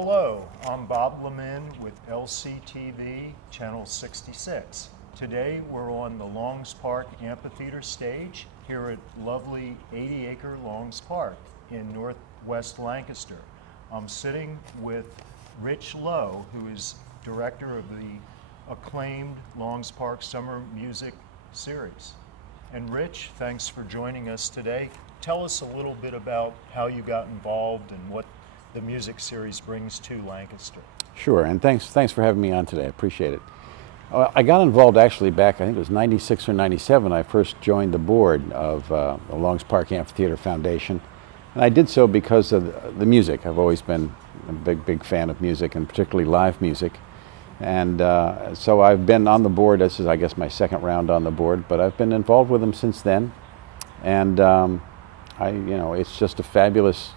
Hello, I'm Bob LeMin with LCTV Channel 66. Today we're on the Longs Park Amphitheater stage here at lovely 80-acre Longs Park in northwest Lancaster. I'm sitting with Rich Lowe, who is director of the acclaimed Longs Park Summer Music Series. And Rich, thanks for joining us today. Tell us a little bit about how you got involved and what the music series brings to Lancaster. Sure, and thanks for having me on today. I appreciate it. I got involved actually back, I think it was 96 or 97, I first joined the board of the Longs Park Amphitheater Foundation. And I did so because of the music. I've always been a big fan of music, and particularly live music. And so I've been on the board. This is, I guess, my second round on the board, but I've been involved with them since then. And it's just a fabulous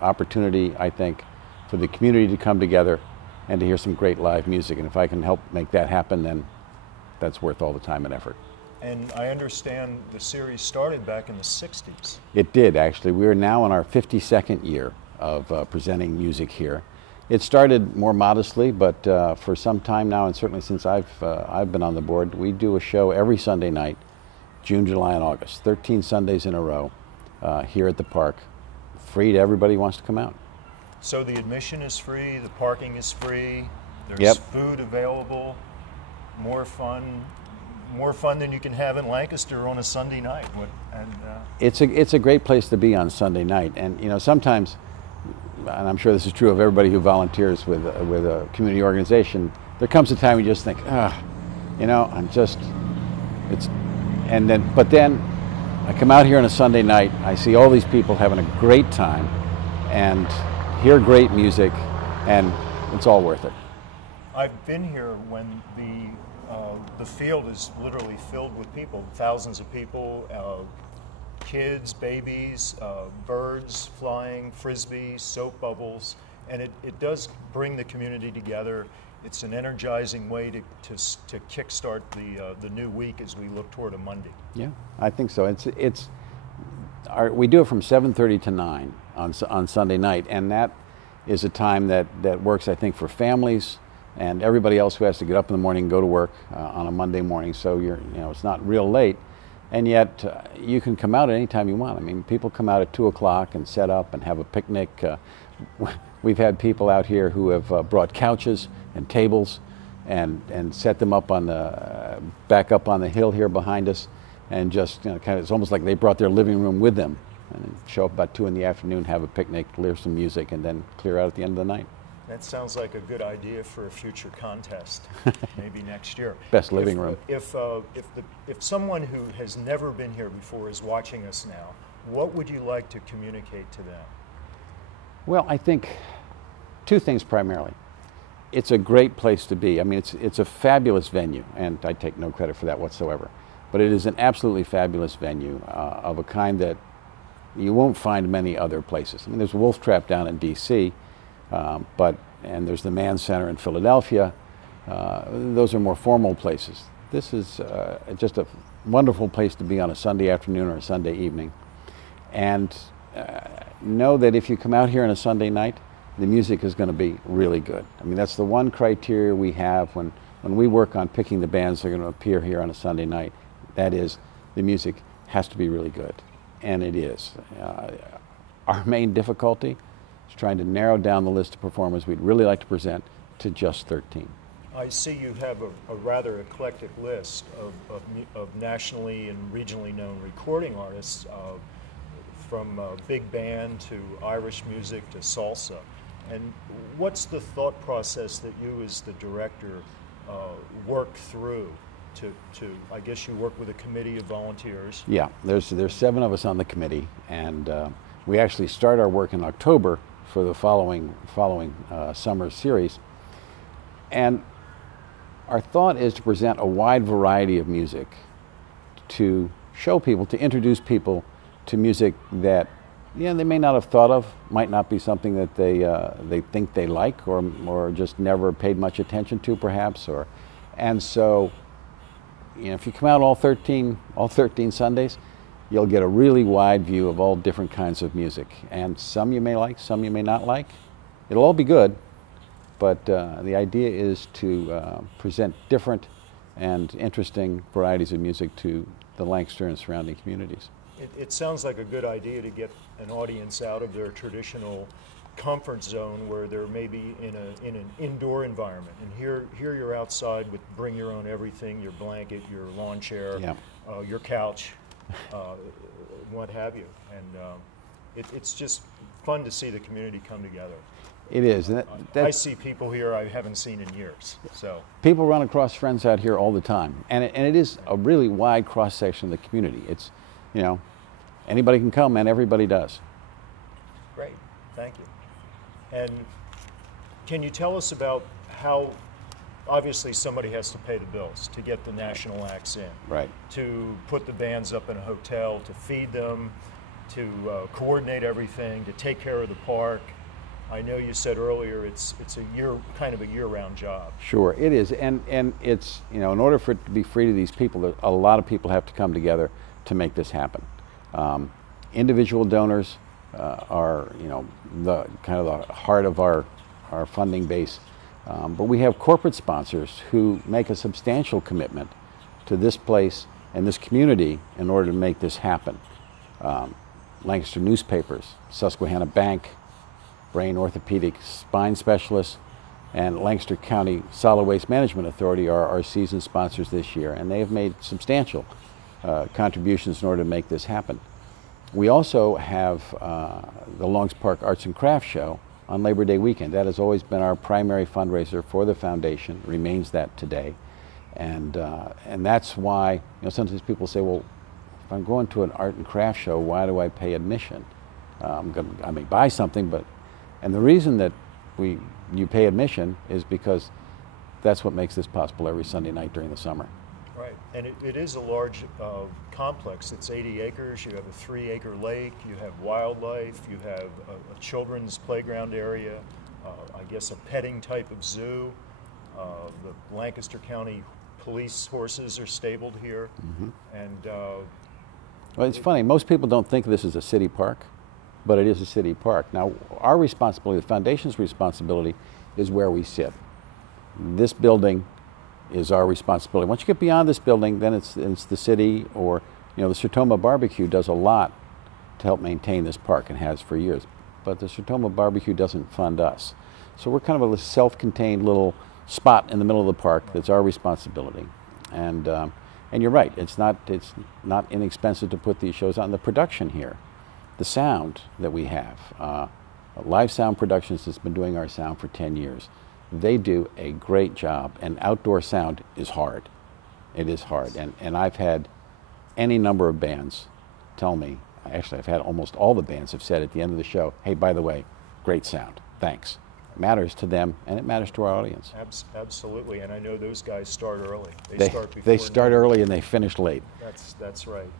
opportunity, I think, for the community to come together and to hear some great live music. And if I can help make that happen, then that's worth all the time and effort. And I understand the series started back in the 60s. It did, actually. We are now in our 52nd year of presenting music here. It started more modestly, but for some time now, and certainly since I've been on the board, we do a show every Sunday night, June, July, and August, 13 Sundays in a row here at the park, free to everybody who wants to come out. So the admission is free, the parking is free, there's food available, more fun than you can have in Lancaster on a Sunday night. It's a great place to be on Sunday night, and sometimes, and I'm sure this is true of everybody who volunteers with a community organization, there comes a time you just think, but then I come out here on a Sunday night, I see all these people having a great time and hear great music, and it's all worth it. I've been here when the field is literally filled with people, thousands of people, kids, babies, birds flying, frisbees, soap bubbles, and it does bring the community together. It's an energizing way to kickstart the new week as we look toward a Monday. Yeah, I think so. We do it from 7:30 to 9 on Sunday night, and that is a time that works, I think, for families and everybody else who has to get up in the morning and go to work on a Monday morning. So it's not real late. And yet, you can come out at any time you want. I mean, people come out at 2 o'clock and set up and have a picnic. We've had people out here who have brought couches and tables and set them up back up on the hill here behind us, and just it's almost like they brought their living room with them, and show up about 2 in the afternoon, have a picnic, hear some music, and then clear out at the end of the night. That sounds like a good idea for a future contest, maybe next year. Best living room. If someone who has never been here before is watching us now, what would you like to communicate to them? Well, I think two things primarily. It's a great place to be. I mean, it's a fabulous venue, and I take no credit for that whatsoever. But it is an absolutely fabulous venue of a kind that you won't find many other places. I mean, there's Wolf Trap down in D.C., and there's the Mann Center in Philadelphia. Those are more formal places. This is just a wonderful place to be on a Sunday afternoon or a Sunday evening. And know that if you come out here on a Sunday night, the music is going to be really good. I mean, that's the one criteria we have when we work on picking the bands that are going to appear here on a Sunday night. That is, the music has to be really good. And it is. Our main difficulty is trying to narrow down the list of performers we'd really like to present to just 13. I see you have a rather eclectic list of nationally and regionally known recording artists, from big band to Irish music to salsa. And what's the thought process that you as the director work through to I guess you work with a committee of volunteers? Yeah, there's 7 of us on the committee, and we actually start our work in October for the following summer series. And our thought is to present a wide variety of music, to show people, to introduce people to music that they may not have thought of, might not be something that they think they like, or just never paid much attention to, perhaps. And so, if you come out all 13 Sundays, you'll get a really wide view of all different kinds of music. And some you may like, some you may not like, It'll all be good, but the idea is to present different and interesting varieties of music to the Lancaster and surrounding communities. It sounds like a good idea to get an audience out of their traditional comfort zone where they're maybe in an indoor environment. And here you're outside with bring your own everything, your blanket, your lawn chair, Yeah. Your couch, what have you. And it's just fun to see the community come together. It is. I see people here I haven't seen in years. So people run across friends out here all the time, and it is a really wide cross section of the community. It's, you know, anybody can come, and everybody does. great, thank you. And can you tell us about how, obviously somebody has to pay the bills to get the national acts in, Right. to put the bands up in a hotel, to feed them, to coordinate everything, to take care of the park. I know you said earlier it's kind of a year-round job. Sure, it is, and it's, you know, in order for it to be free to these people, a lot of people have to come together to make this happen. Individual donors are, you know, the kind of the heart of our funding base, but we have corporate sponsors who make a substantial commitment to this place and this community in order to make this happen. Lancaster newspapers, Susquehanna Bank, Brain Orthopedic Spine Specialists, and Lancaster County Solid Waste Management Authority are our season sponsors this year, and they have made substantial contributions in order to make this happen. We also have the Longs Park Arts and Crafts Show on Labor Day weekend. That has always been our primary fundraiser for the foundation, remains that today, and that's why, you know, sometimes people say, well, if I'm going to an art and craft show, why do I pay admission? I may buy something, but, and the reason that you pay admission is because that's what makes this possible every Sunday night during the summer. Right, and it is a large complex. It's 80 acres, you have a 3-acre lake, you have wildlife, you have a children's playground area, I guess a petting type of zoo. The Lancaster County police horses are stabled here. Mm-hmm. And well, it's funny, most people don't think of this as a city park, but it is a city park. Now, our responsibility, the foundation's responsibility, is where we sit. This building is our responsibility. Once you get beyond this building, then it's the city, or, you know, the Sertoma Barbecue does a lot to help maintain this park and has for years. But the Sertoma Barbecue doesn't fund us. So we're kind of a self-contained little spot in the middle of the park that's our responsibility. And you're right, it's not inexpensive to put these shows on. The production here, the sound that we have, Live Sound Productions has been doing our sound for 10 years. They do a great job, and outdoor sound is hard. It is hard, and I've had any number of bands tell me, actually I've had almost all the bands have said at the end of the show, hey, by the way, great sound, thanks. It matters to them, and it matters to our audience. Absolutely, and I know those guys start early. They start early and they finish late. That's right.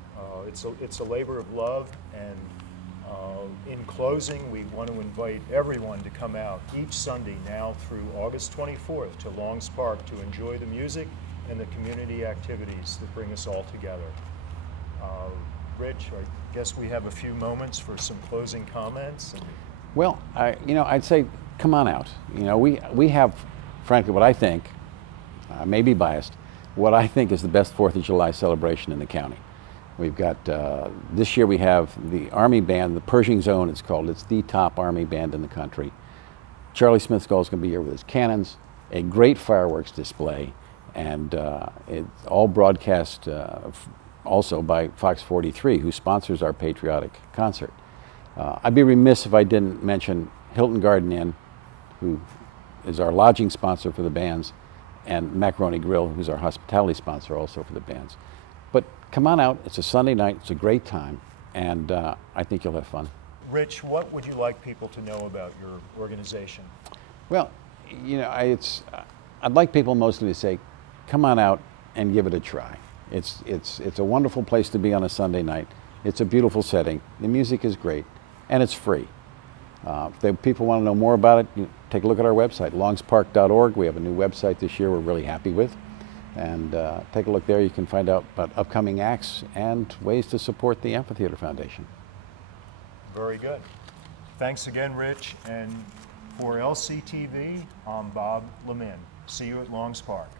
It's a labor of love, and in closing, we want to invite everyone to come out each Sunday now through August 24th to Longs Park to enjoy the music and the community activities that bring us all together. Rich, I guess we have a few moments for some closing comments. Well, I'd say come on out. You know, we have, frankly, what I think, I may be biased, what I think is the best 4th of July celebration in the county. We've got, this year we have the Army Band, the Pershing Zone it's called. It's the top Army band in the country. Charlie Smith Skull is going to be here with his cannons, a great fireworks display, and it's all broadcast also by Fox 43, who sponsors our patriotic concert. I'd be remiss if I didn't mention Hilton Garden Inn, who is our lodging sponsor for the bands, and Macaroni Grill, who's our hospitality sponsor also for the bands. But come on out, it's a Sunday night, it's a great time, and I think you'll have fun. Rich, what would you like people to know about your organization? Well, you know, I'd like people mostly to say, come on out and give it a try. It's a wonderful place to be on a Sunday night. It's a beautiful setting. The music is great, and it's free. If people want to know more about it, take a look at our website, longspark.org. We have a new website this year we're really happy with. And take a look there. You can find out about upcoming acts and ways to support the Amphitheater Foundation. Very good. Thanks again, Rich, and For LCTV, I'm Bob LeMin. See you at Longs Park.